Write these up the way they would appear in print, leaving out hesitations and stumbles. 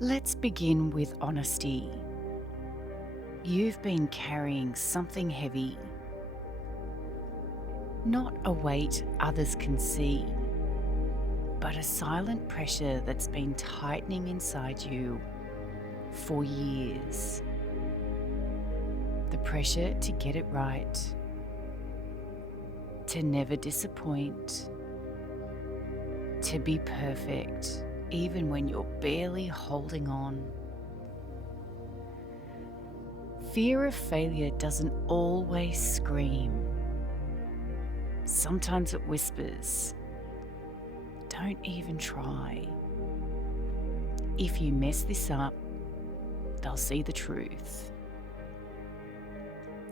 Let's begin with honesty. You've been carrying something heavy, not a weight others can see, but a silent pressure that's been tightening inside you for years. The pressure to get it right, to never disappoint, to be perfect, even when you're barely holding on. Fear of failure doesn't always scream. Sometimes it whispers, "Don't even try. If you mess this up, they'll see the truth.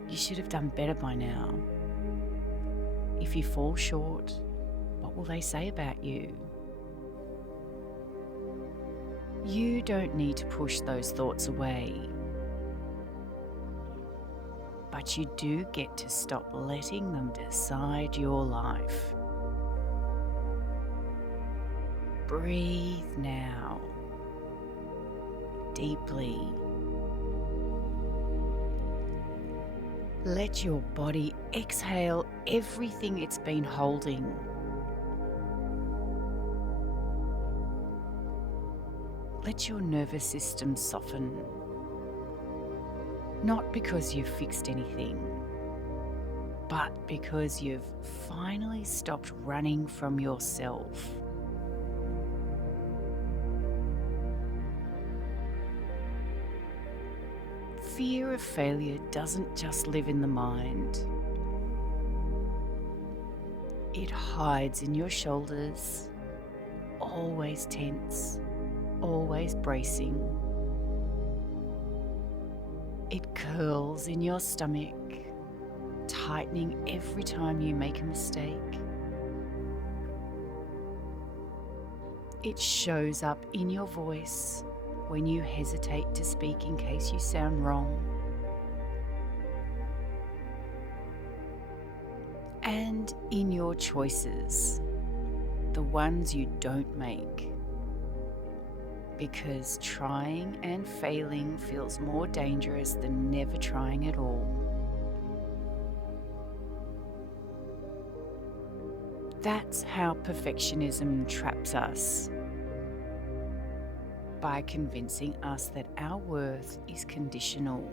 You should have done better by now. If you fall short, what will they say about you?" You don't need to push those thoughts away, but you do get to stop letting them decide your life. Breathe now, deeply. Let your body exhale everything it's been holding. Let your nervous system soften, not because you've fixed anything, but because you've finally stopped running from yourself. Fear of failure doesn't just live in the mind. It hides in your shoulders, always tense, always bracing. It curls in your stomach, tightening every time you make a mistake. It shows up in your voice when you hesitate to speak in case you sound wrong. And in your choices, the ones you don't make. Because trying and failing feels more dangerous than never trying at all. That's how perfectionism traps us, by convincing us that our worth is conditional,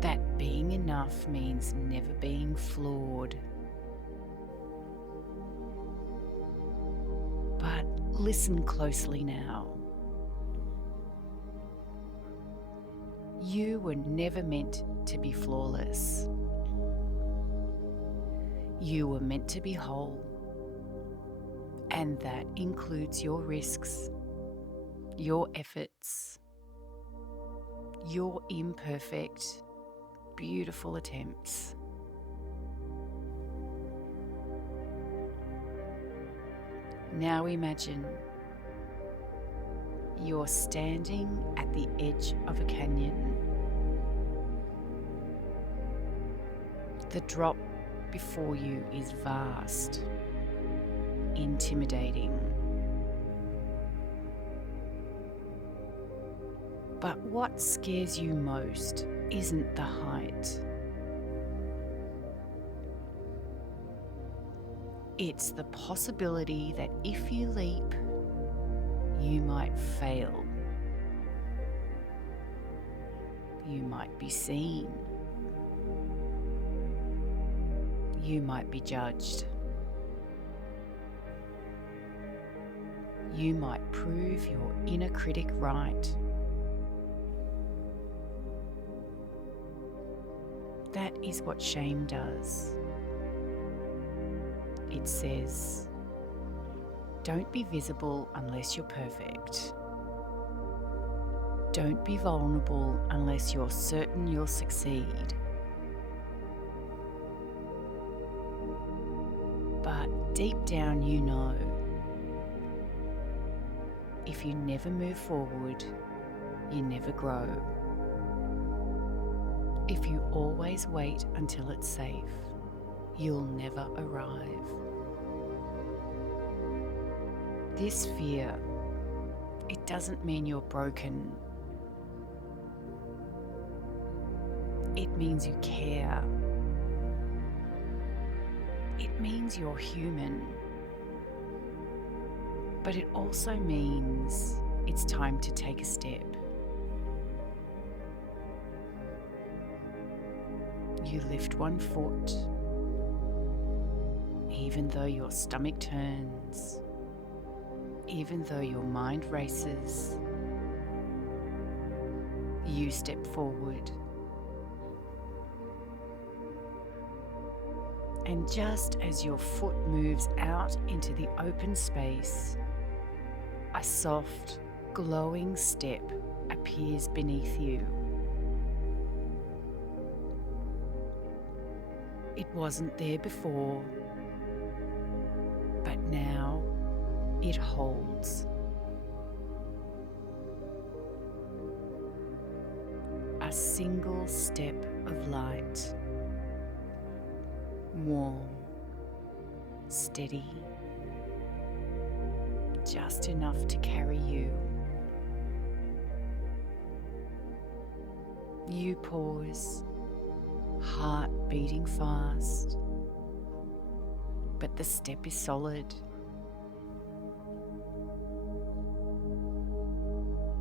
that being enough means never being flawed. But listen closely now. You were never meant to be flawless. You were meant to be whole, and that includes your risks, your efforts, your imperfect, beautiful attempts. Now imagine you're standing at the edge of a canyon. The drop before you is vast, intimidating. But what scares you most isn't the height. It's the possibility that if you leap, you might fail. You might be seen. You might be judged. You might prove your inner critic right. That is what shame does. It says, don't be visible unless you're perfect. Don't be vulnerable unless you're certain you'll succeed. But deep down you know, if you never move forward, you never grow. If you always wait until it's safe, you'll never arrive. This fear, It doesn't mean you're broken. It means you care. It means you're human. But it also means it's time to take a step. You lift one foot, even though your stomach turns, even though your mind races. You step forward. And just as your foot moves out into the open space, a soft, glowing step appears beneath you. It wasn't there before, but now it holds. A single step of light, warm, steady, just enough to carry you. You pause, heart beating fast, but the step is solid.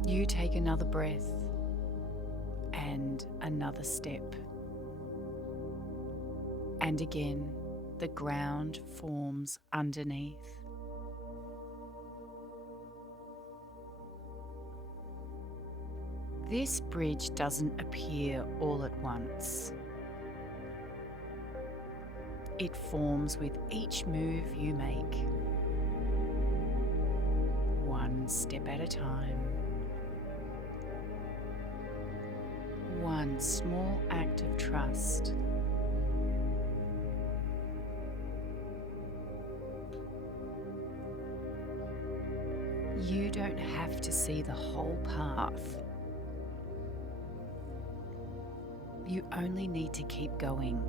You take another breath and another step. And again, the ground forms underneath. This bridge doesn't appear all at once. It forms with each move you make, one step at a time. One small act of trust. You don't have to see the whole path. You only need to keep going.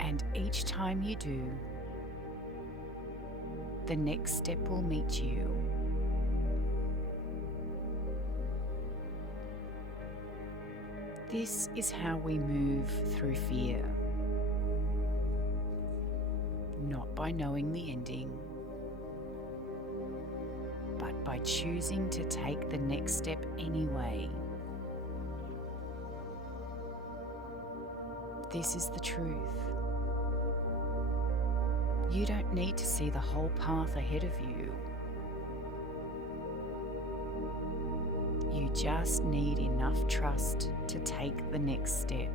And each time you do, the next step will meet you. This is how we move through fear. Not by knowing the ending, but by choosing to take the next step anyway. This is the truth. You don't need to see the whole path ahead of you. You just need enough trust to take the next step.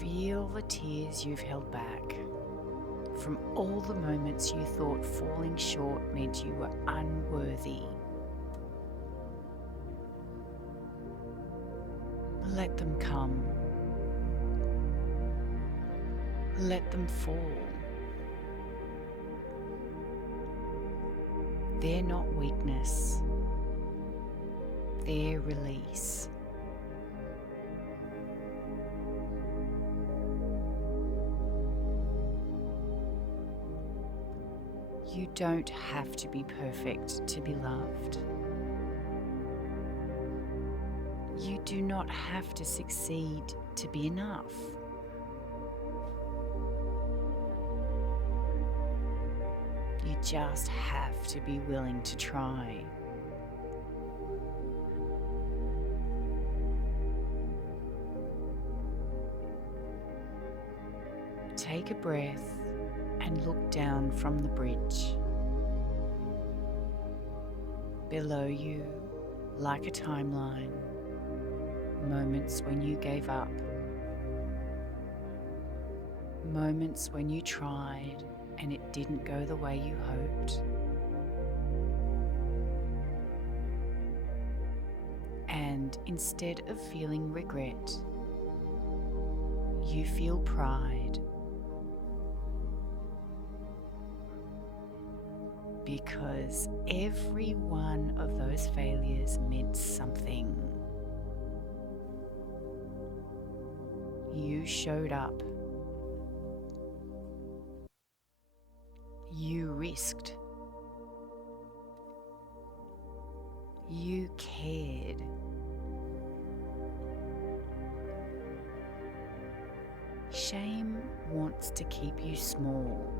Feel the tears you've held back from all the moments you thought falling short meant you were unworthy. Let them come. Let them fall. They're not weakness. They're release. You don't have to be perfect to be loved. You do not have to succeed to be enough. You just have to be willing to try. Take a breath and look down from the bridge. Below you, like a timeline, moments when you gave up, moments when you tried and it didn't go the way you hoped, and instead of feeling regret, you feel pride. Because every one of those failures meant something. You showed up. You risked. You cared. Shame wants to keep you small,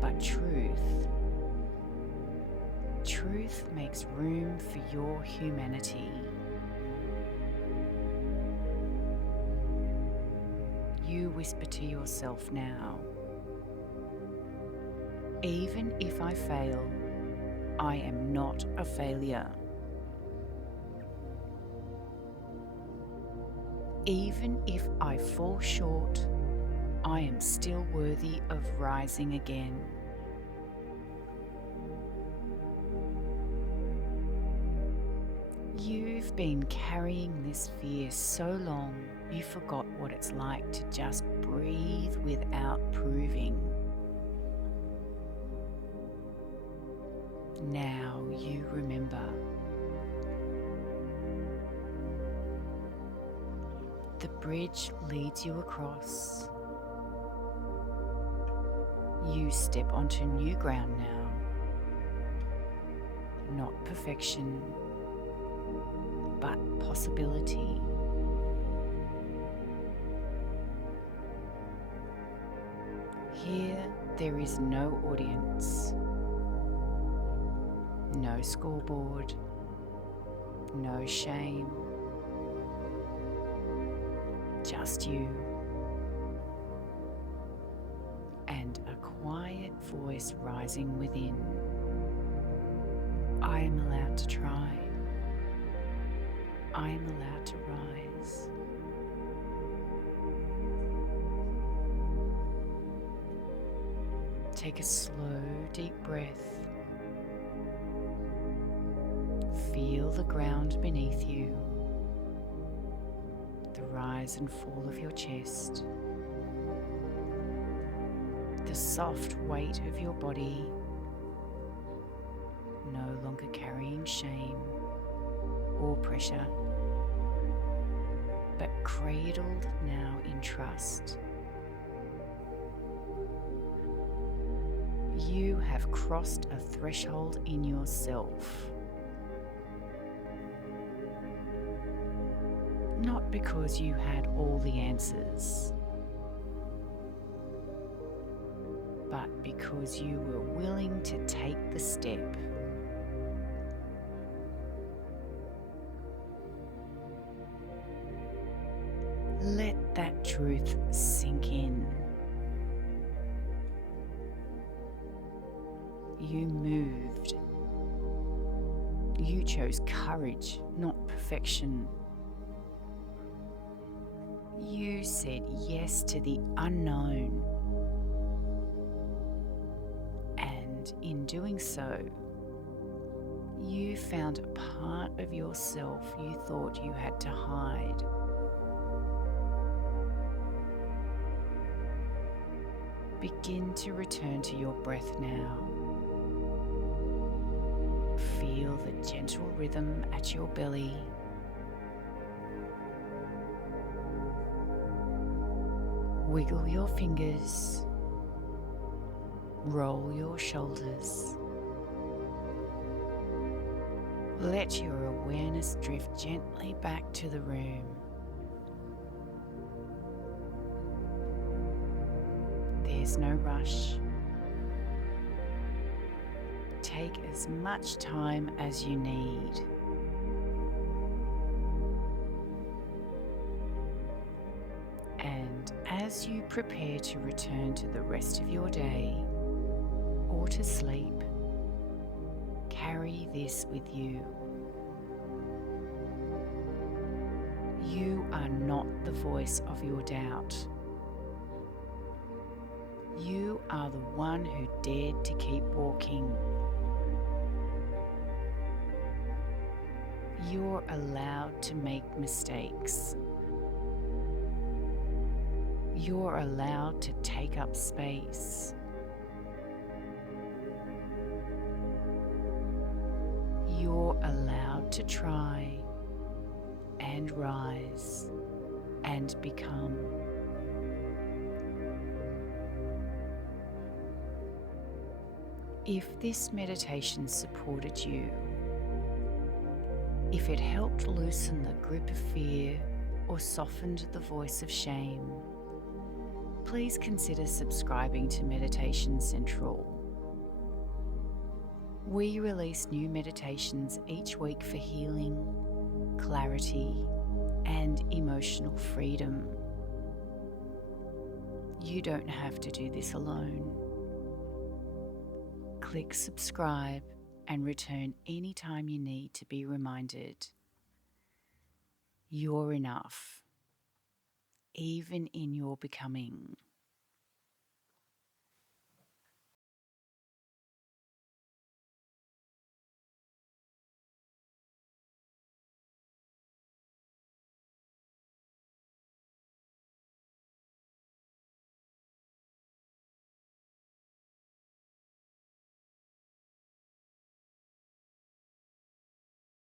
but truth makes room for your humanity. You whisper to yourself now, even if I fail, I am not a failure. Even if I fall short, I am still worthy of rising again. You've been carrying this fear so long, you forgot what it's like to just breathe without proving. Now you remember. The bridge leads you across. You step onto new ground now. Not perfection, but possibility. Here, there is no audience, no scoreboard, no shame, just you and a quiet voice rising within. I am allowed to try. I am allowed to rise. Take a slow, deep breath. Feel the ground beneath you, the rise and fall of your chest, the soft weight of your body, no longer carrying shame or pressure, but cradled now in trust. You have crossed a threshold in yourself. Not because you had all the answers, but because you were willing to take the step. Let that truth sink in. You moved. You chose courage, not perfection. You said yes to the unknown. And in doing so, you found a part of yourself you thought you had to hide. Begin to return to your breath now. Feel the gentle rhythm at your belly. Wiggle your fingers. Roll your shoulders. Let your awareness drift gently back to the room. There's no rush. Take as much time as you need. And as you prepare to return to the rest of your day or to sleep, carry this with you. You are not the voice of your doubt. You are the one who dared to keep walking. You're allowed to make mistakes. You're allowed to take up space. You're allowed to try and rise and become. If this meditation supported you, if it helped loosen the grip of fear or softened the voice of shame, please consider subscribing to Meditation Central. We release new meditations each week for healing, clarity, and emotional freedom. You don't have to do this alone. Click subscribe and return anytime you need to be reminded. You're enough, even in your becoming.